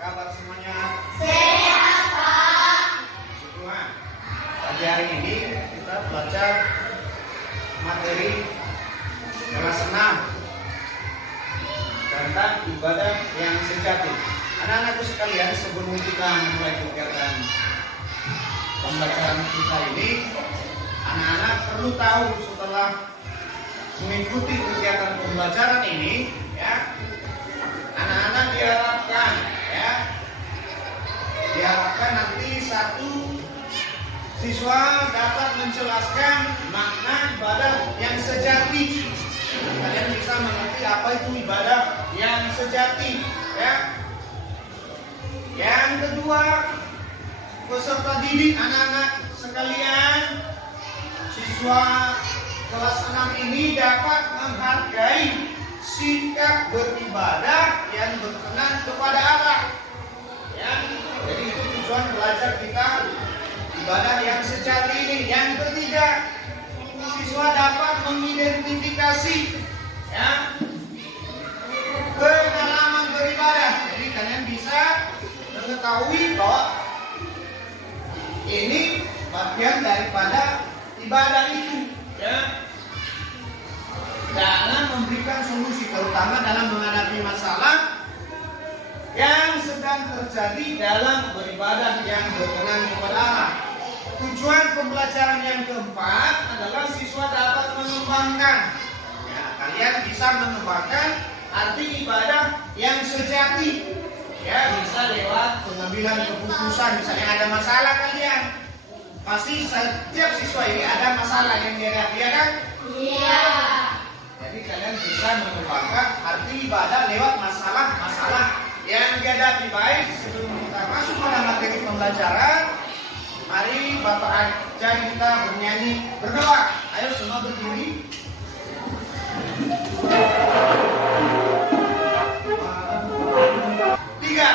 kabar semuanya? Sehat, Pak. Syukur. Pagi hari ini kita belajar materi kelas 6 tentang ibadah yang sejati. Anak-anakku sekalian, sebelum kita memulai kegiatan pembelajaran kita ini, anak-anak perlu tahu setelah mengikuti kegiatan pembelajaran ini, ya, anak-anak diharapkan nanti satu siswa dapat menjelaskan makna ibadah yang sejati. Kalian bisa mengerti apa itu ibadah yang sejati, ya. Yang kedua, peserta didik anak-anak sekalian, siswa kelas 6 ini dapat menghargai sikap beribadah yang berkenan kepada Allah. Ya, jadi itu tujuan belajar kita ibadah yang sejati ini. Yang ketiga, siswa dapat mengidentifikasi, ya, pengalaman beribadah. Jadi kalian bisa mengetahui bahwa ini bagian daripada ibadah itu, ya, dalam memberikan solusi, terutama dalam menghadapi masalah yang sedang terjadi dalam beribadah yang berkenan kepada Allah. Tujuan pembelajaran yang keempat adalah siswa dapat mengembangkan, ya, kalian bisa mengembangkan arti ibadah yang sejati, ya, bisa lewat pengambilan keputusan. Misalnya ada masalah kalian, pasti setiap siswa ini ada masalah yang dihadapi, ya kan? Iya. Jadi kalian bisa mengembangkan arti ibadah lewat masalah-masalah yang dihadapi. Baik, sebelum kita masuk pada materi pembelajaran, mari Bapak ajar kita bernyanyi berdoa. Ayo semua berdiri. Tiga.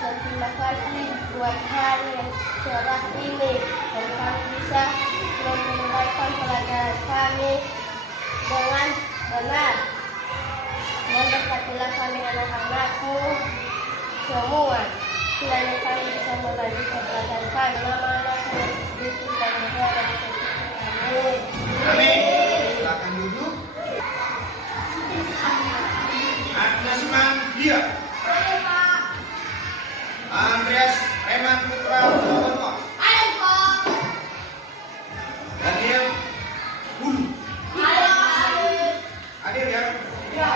Terima kasih buat hari yang cerah ini, dan kami bisa menunaikan pelajaran kami dengan benar. Memberkatilah kami anak-anakmu semua, kiranya kami bisa melanjutkan pelajaran kami. Nama anak kami Yesus dan Tuhan dan Amin. Amin. Silakan duduk. Agnesman dia. Andreas Reman Putra Bono. Halo, Pak. Daniel Hulu. Halo. Hadir, ya? Ya.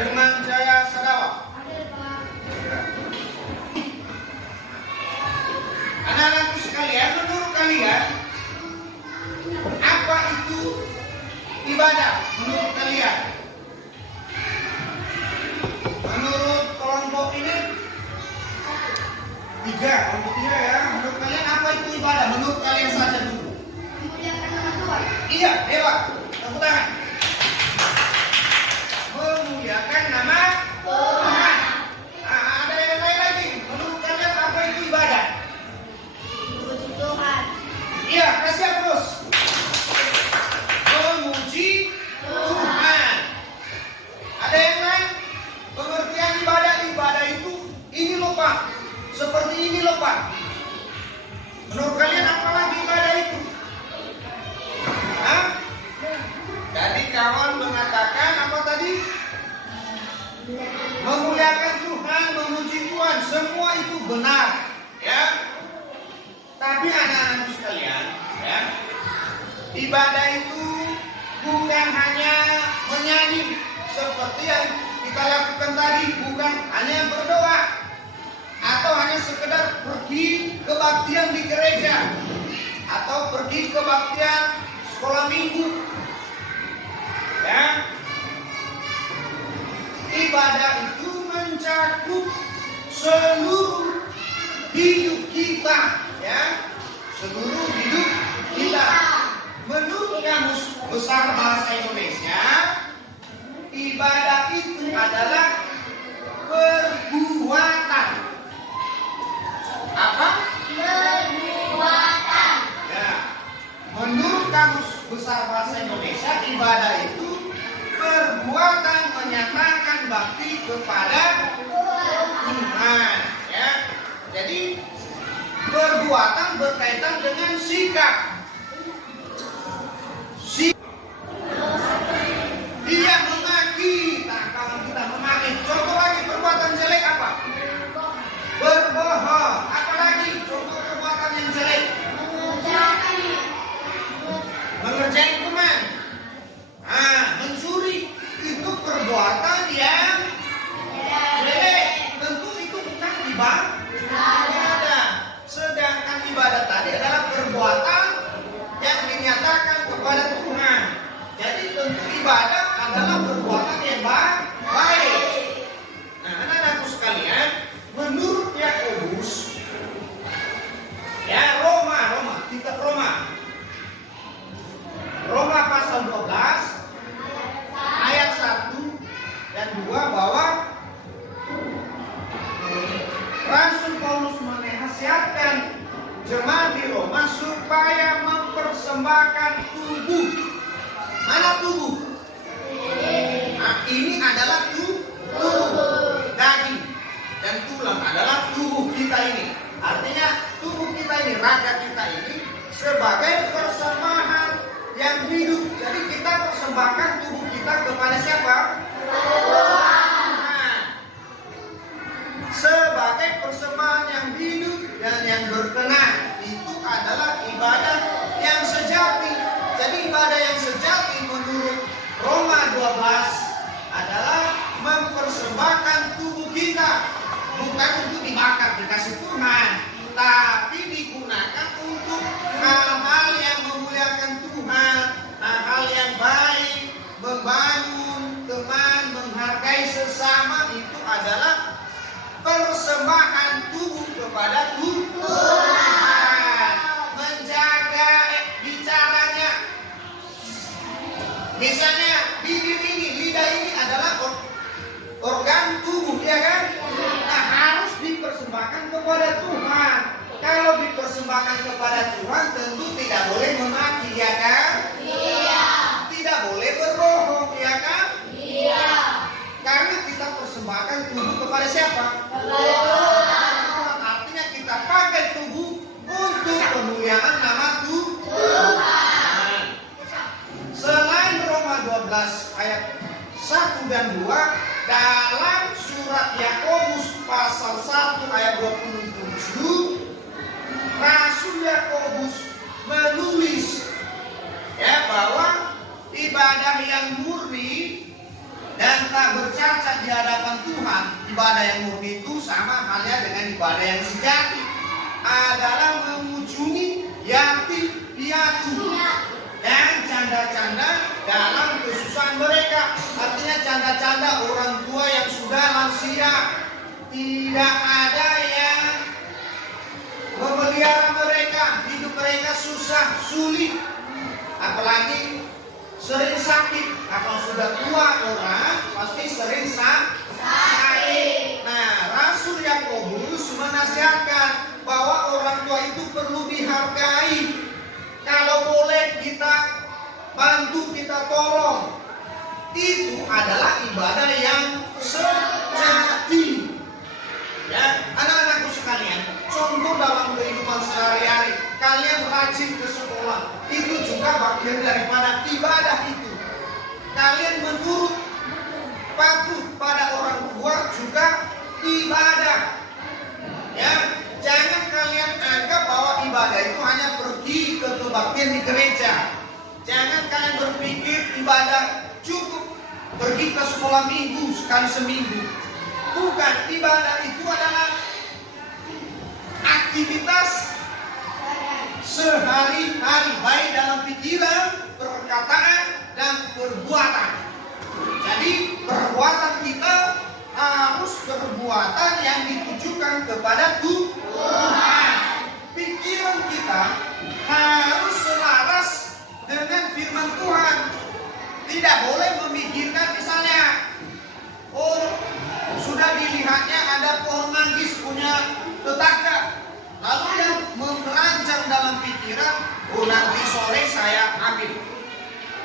Jerman Jaya Sadawa. Hadir, Pak. Ya. Anak-anakku sekalian, menurut kalian apa itu ibadah? Menurut kalian? Menurut kelompok ini tiga, ya. Menurut kalian apa itu ibadah? Menurut kalian saja dulu. Memuliakan nama Tuhan. Iya, hebat. Tepuk tangan. Memuliakan nama Tuhan. Ada yang lain lagi. Menurut kalian apa itu ibadah? Memuji Tuhan. Iya, kasih terus. Memuji Tuhan. Ada yang lain? Pengertian ibadah itu apa? Menurut kalian apa lagi ibadah itu? Hah? Jadi kawan mengatakan apa tadi? Memuliakan Tuhan, memuji Tuhan, semua itu benar, ya. Tapi anak-anakku sekalian, ya, ibadah itu bukan hanya menyanyi seperti yang kita lakukan tadi, bukan hanya berdoa atau hanya sekedar pergi kebaktian di gereja atau pergi kebaktian sekolah minggu, ya. Ibadah itu mencakup seluruh hidup kita, ya, seluruh hidup kita. Menurut Kamus Besar Bahasa Indonesia, ibadah itu adalah perbuatan. Apa? Perbuatan. Ya. Menurut Kamus Besar Bahasa Indonesia, ibadah itu perbuatan menyatakan bakti kepada Tuhan, ya. Jadi perbuatan berkaitan dengan sikap. Dia memaki. Nah, kalau kita memaki, contoh lagi perbuatan jelek apa? Berbohong. Apalagi contoh perbuatan yang jelek? Mengerjakan teman. Mencuri. Itu perbuatan yang jelek. Tentu itu bukan ibadah. Sedangkan ibadah tadi adalah perbuatan yang dinyatakan kepada Tuhan. Jadi tentu ibadah adalah perbuatan yang baik. Nah, anak-anakku sekalian, menurut Yakobus, ya, Roma pasal 12 ayat 1 dan 2 bahwa Rasul Paulus menasihatkan jemaat di Roma supaya mempersembahkan tubuh. Mana tubuh? Nah, ini adalah tubuh daging dan tulang adalah tubuh kita ini. Artinya tubuh kita ini, raga kita ini sebagai persembahan yang hidup. Jadi kita persembahkan tubuh kita kepada siapa? Tuhan. Sebagai persembahan yang hidup dan yang berkenan. Itu adalah ibadah yang sejati. Jadi ibadah yang sejati menurut Roma 12 adalah mempersembahkan tubuh kita. Bukan untuk dibakar dikasih Tuhan, tapi digunakan untuk hal-hal yang memuliakan Tuhan, hal-hal yang baik, membangun teman, menghargai sesama. Itu adalah persembahan tubuh kepada Tuhan. Menjaga bicaranya. Misalnya bibir ini, lidah ini adalah organ tubuh, ya kan? Nah, harus dipersembahkan kepada Tuhan. Kalau dipersembahkan kepada Tuhan, tentu tidak boleh memaki, ya kan? Iya. Tidak boleh berbohong, ya kan? Iya. Karena kita persembahkan tubuh kepada siapa? Tuhan. Artinya kita pakai tubuh untuk pemuliaan nama Tuhan. Selain Roma 12 ayat 1 dan 2, dalam surat Yakobus pasal 1 ayat 27, Rasul Yakobus menulis, ya, bahwa ibadah yang murni dan tak bercacat di hadapan Tuhan, ibadah yang murni itu sama halnya dengan ibadah yang sejati, adalah mengunjungi yatim piatu dan canda-canda dalam kesusahan mereka. Artinya canda-canda orang tua yang sudah lansia. Tidak ada yang memelihara mereka, hidup mereka susah, sulit, apalagi sering sakit. Kalau sudah tua orang pasti sering sakit. Nah, Rasul Yakobus menasihatkan bahwa orang tua itu perlu dihargai. Kalau boleh kita bantu, kita tolong. Itu adalah ibadah yang sejati. Ya, anak-anakku sekalian, contoh sekolah minggu sekali seminggu. Bukan, ibadah itu adalah aktivitas sehari-hari, baik dalam pikiran, perkataan, dan perbuatan. Jadi perbuatan kita harus perbuatan yang ditujukan kepada Tuhan. Pikiran kita harus selaras dengan firman Tuhan. Tidak boleh memikirkan misalnya, oh sudah dilihatnya ada pohon manggis punya tetangga, lalu yang merancang dalam pikiran, oh nanti sore saya ambil.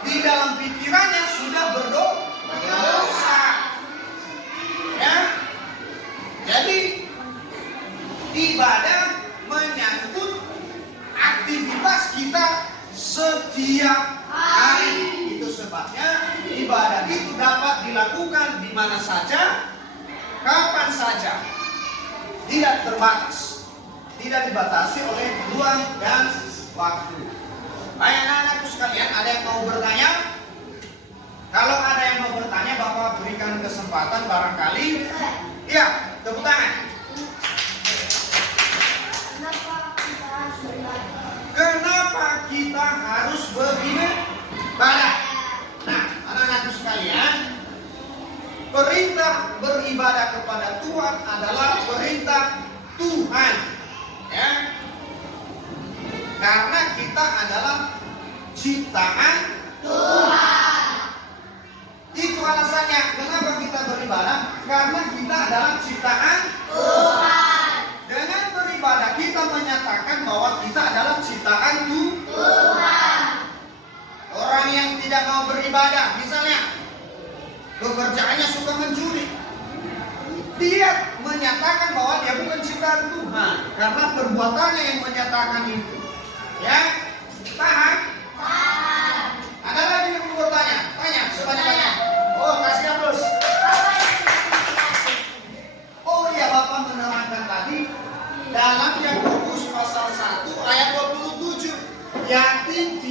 Di dalam pikirannya sudah berdosa. Ya, jadi ibadah menyangkut aktivitas kita setiap hari. Itu sebabnya ibadah itu dapat dilakukan di mana saja, kapan saja, tidak terbatas, tidak dibatasi oleh ruang dan waktu. Baik anak-anakku sekalian, ada yang mau bertanya? Kalau ada yang mau bertanya, Bapak berikan kesempatan barangkali. Iya, tepuk tangan. Kenapa kita harus beribadah? Nah, anak-anakku sekalian, perintah beribadah kepada Tuhan adalah perintah Tuhan. Ya. Karena kita adalah ciptaan Tuhan. Itu alasannya kenapa kita beribadah, karena kita adalah ciptaan Tuhan. Dengan beribadah kita menyatakan bahwa kita adalah ciptaan Tuhan. Orang yang tidak mau beribadah, misalnya pekerjaannya suka mencuri, dia menyatakan bahwa dia bukan ciptaan Tuhan karena perbuatannya yang menyatakan itu. Ya, paham? Paham. Ada lagi yang mau bertanya? Tanya sebanyak-banyak. Oh, kasih aplaus. Oh iya, Bapak menerangkan tadi dalam Yakobus pasal 1 ayat 27. Yatim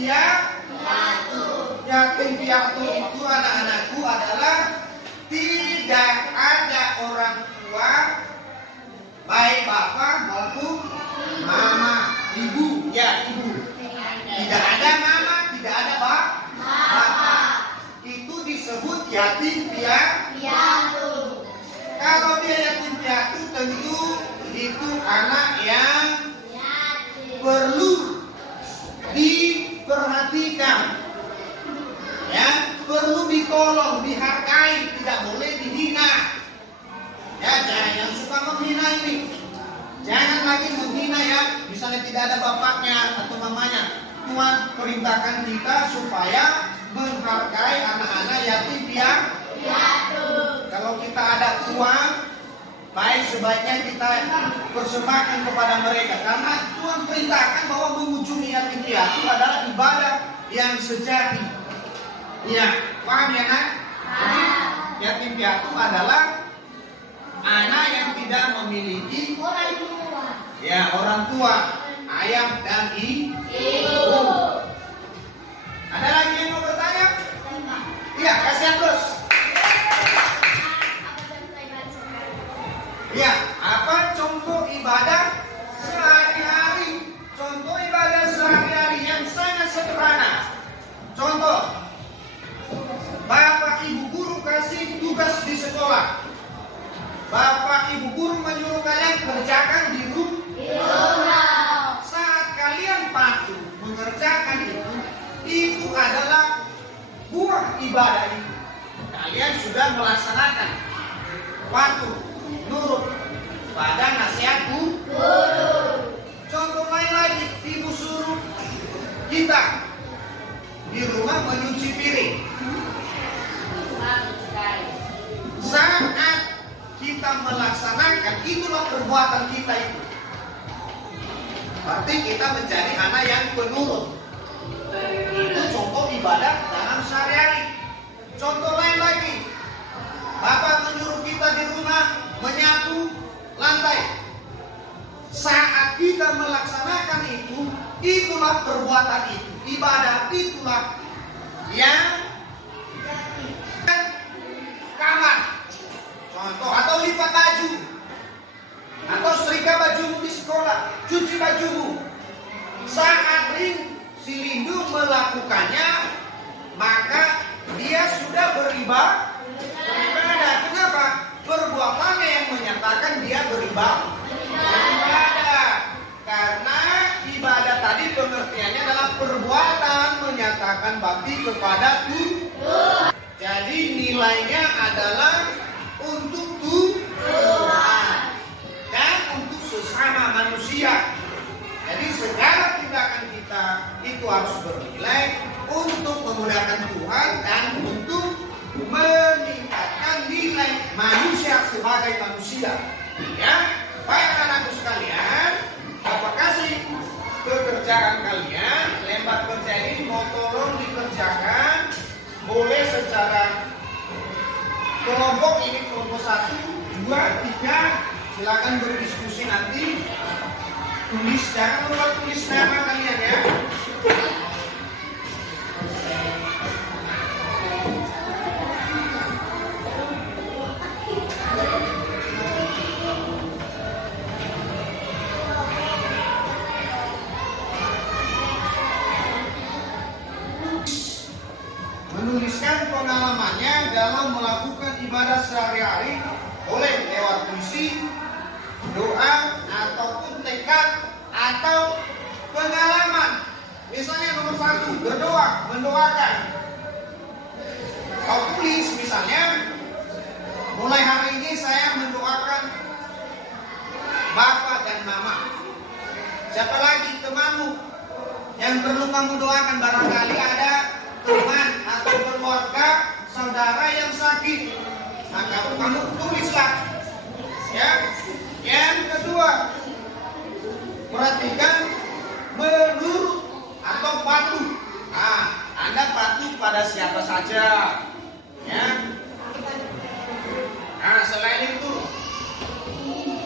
piatu itu anak-anakku adalah tidak ada orang tua, baik bapak maupun mama, ibu, ya ibu. Tidak ada mama, tidak ada bapak. Itu disebut yatim piatu. Kalau dia yatim piatu tentu itu anak yang perlu diperhatikan, ya, perlu ditolong, dihargai, tidak boleh dihina. Ya, jangan yang suka menghina ini. Jangan lagi menghina ya, misalnya tidak ada bapaknya atau mamanya. Tuhan perintahkan kita supaya menghargai anak-anak yatim piatu. Kalau kita ada uang, baik sebaiknya kita persembahkan kepada mereka, karena Tuhan perintahkan bahwa mengunjungi yatim piatu adalah ibadah yang sejati. Ya, paham ya nak? Yatim piatu adalah anak yang tidak memiliki orang tua, ayah dan ibu. Ada lagi yang mau bertanya? Iya, kasih terus. Ya, apa contoh ibadah sehari-hari? Contoh ibadah sehari-hari yang sangat sederhana. Contoh, Bapak Ibu guru kasih tugas di sekolah. Bapak Ibu guru menyuruh kalian kerjakan di rumah. Saat kalian patuh mengerjakan itu adalah buah ibadah itu. Kalian sudah melaksanakan, patuh, nurut pada nasihat guru. Contoh lain lagi, ibu suruh kita di rumah menyuci piring. Saat kita melaksanakan, itulah perbuatan kita itu. Berarti kita menjadi anak yang penurut. Itu contoh ibadah dalam sehari-hari. Contoh lain lagi, Bapak menyuruh kita di rumah menyapu lantai. Saat kita melaksanakan itu, itulah perbuatan itu, ibadah itulah yang contoh, atau lipat baju, atau setrika bajumu di sekolah, cuci bajumu. Saat si Lindu melakukannya, maka dia sudah beribadah. Kenapa? Perbuatannya yang menyatakan dia beribadah. Karena ibadah tadi pengertiannya adalah perbuatan menyatakan bakti kepada Tuhan. Jadi nilainya adalah untuk Tuhan dan untuk sesama manusia. Jadi segala tindakan kita itu harus bernilai untuk memudahkan Tuhan dan untuk meningkatkan nilai manusia sebagai manusia. Ya, baik anakku sekalian, Bapak kasih pekerjaan kalian, lembar kerja ini mau tolong dikerjakan, boleh secara kelompok, ini kelompok 1, 2, 3, silakan berdiskusi nanti. Tulis, jangan lupa tulis nama kalian ya. Menuliskan pengalamannya dalam melakukan ibadah sehari-hari, boleh lewat puisi, doa, ataupun tekad, atau pengalaman. Misalnya nomor 1, berdoa, mendoakan. Kau tulis misalnya, mulai hari ini saya mendoakan Bapak dan Mama. Siapa lagi temanmu yang perlu kamu doakan? Barangkali ada teman atau keluarga, saudara yang sakit, maka kamu tulislah. Ya. Yang kedua, perhatikan menurut atau patuh. Anda patuh pada siapa saja. Ya. Selain itu,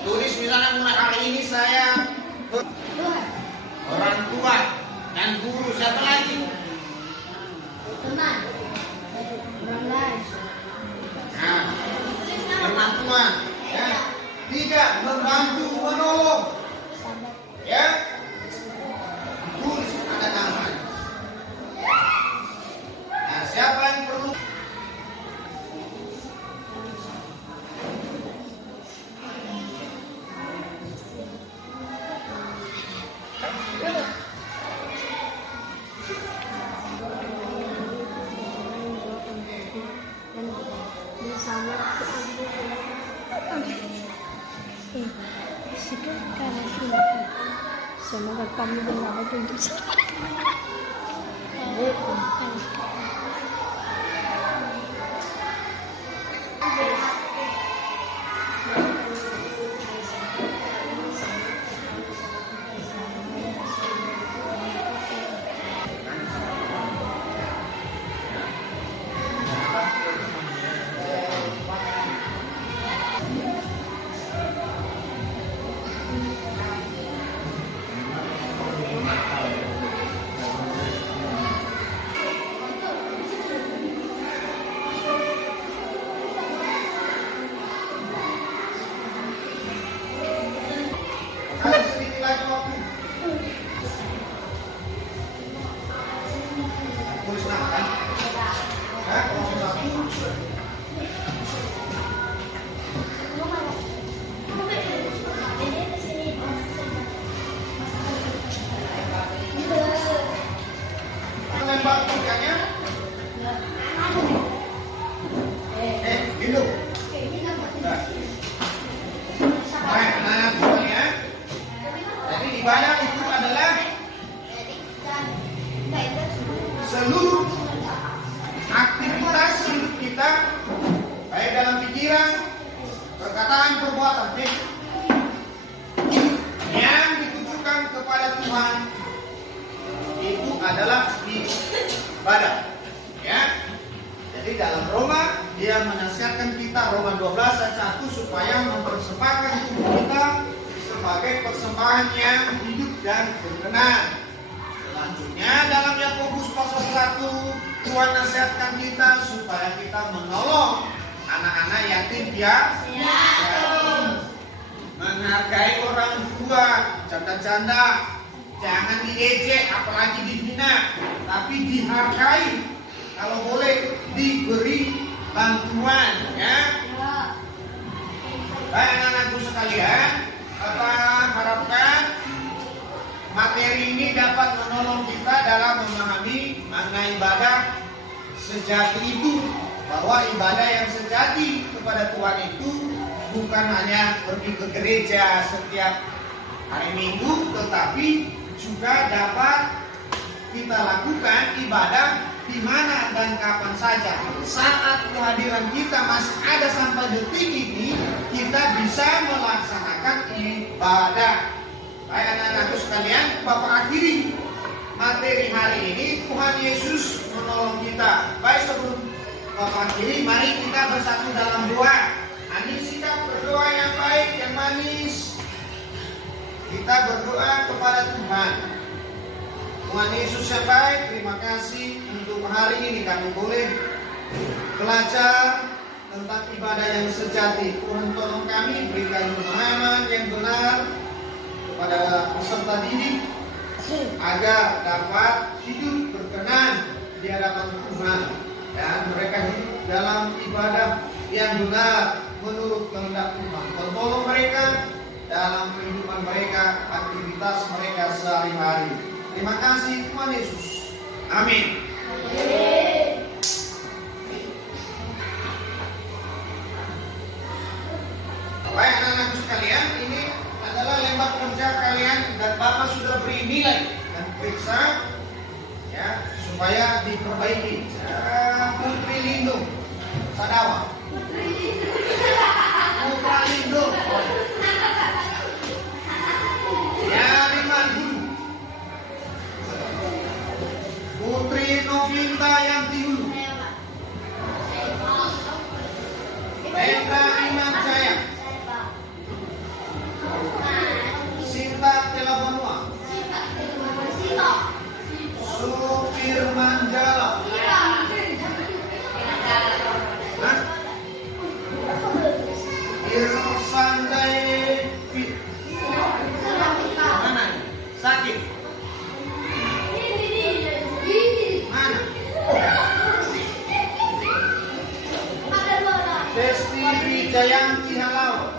tulis misalnya mulai hari ini saya orang tua dan guru. Siapa lagi? Teman. Teman Tuhan. Ya. 3, membantu, menolong. Ya. Tulis ada nama. Nah, siapa yang perlu? Semoga kami mendapat untuk ibadah itu adalah seluruh aktivitas hidup kita, baik dalam pikiran, perkataan, perbuatan, yang ditujukan kepada Tuhan, itu adalah ibadah. Ya. Jadi dalam Roma dia menasihatkan kita, Roma 12 ayat 1, supaya mempersembahkan tubuh kita sebagai persembahan yang hidup dan berkenan. Selanjutnya dalam Yakobus pasal 1, Tuhan nasihatkan kita supaya kita menolong anak-anak yatim piatu, menghargai orang tua, janda-janda, jangan diejek, apalagi dihina, tapi dihargai. Kalau boleh diberi bantuan, ya. Baik anak-anakku sekalian, Bapak harapkan materi ini dapat menolong kita dalam memahami makna ibadah sejati itu, bahwa ibadah yang sejati kepada Tuhan itu bukan hanya pergi ke gereja setiap hari Minggu, tetapi juga dapat kita lakukan ibadah di mana dan kapan saja. Saat kehadiran kita masih ada sampai detik ini, kita bisa melaksanakan ibadah. Baik anak-anakku sekalian, Bapak akhiri materi hari ini. Tuhan Yesus menolong kita. Baik, sebelum Bapak akhiri, mari kita bersatu dalam doa. Ini sikap berdoa yang baik, yang manis. Kita berdoa kepada Tuhan. Tuhan Yesus yang baik, terima kasih untuk hari ini kami boleh belajar tentang ibadah yang sejati. Tuhan tolong kami, berikan pemahaman yang benar kepada peserta didik agar dapat hidup berkenan di hadapan Tuhan dan mereka hidup dalam ibadah yang benar menurut kehendak Tuhan. Tolong mereka dalam kehidupan mereka, aktivitas mereka sehari-hari. Terima kasih Tuhan Yesus. Amin. Baik anak-anakku sekalian, ini adalah lembar kerja kalian dan Bapak sudah beri nilai dan periksa ya supaya diperbaiki. Putri Lindung Sadawa. Putra Lindung. Ya, Liman Guru. Putri Novinta Yanti Hulu. Hendra Imam Jaya. Sinta Telabanua. Supirman Jala. Irsandai Fit. Mana? Sakit. Mana? Desti Wijayanti Halau.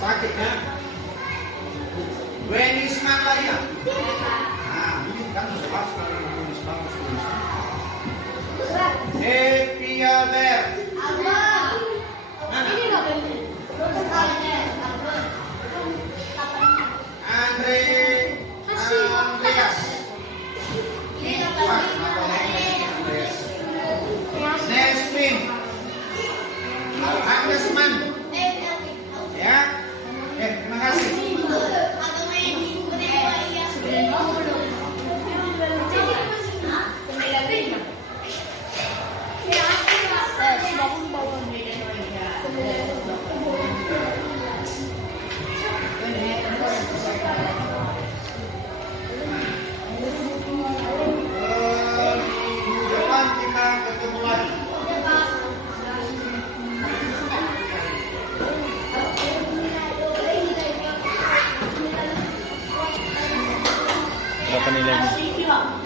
Sakit ya? Wenis Malaya. Nah, ini kan jelas kalau tulis bagus. Happy Albert. Mana? Andreas. Nesmin. Agnesman. Ya. Terima kasih. Depan kita ketemu lagi. Berapa nilainya?